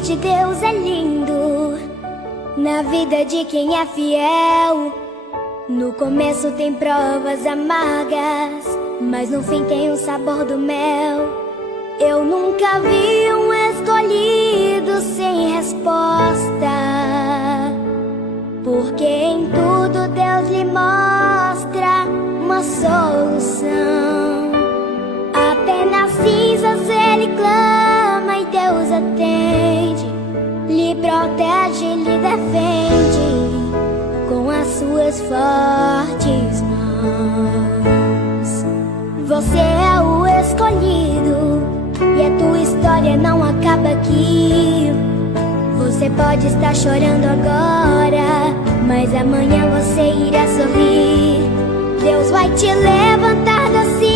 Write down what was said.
agir de Deus é lindo na vida de quem é fiel. No começo tem provas amargas, mas no fim tem o sabor do mel. Eu nunca vi um escolhido sem resposta, porque em tudo Deus lhe mostra uma solução. Até nas cinzas ele clama e Deus atende, lhe protege, lhe defende com as suas fortes mãos. Você é o escolhido e a tua história não acaba aqui. Você pode estar chorando agora, mas amanhã você irá sorrir. Deus vai te levantar da cinza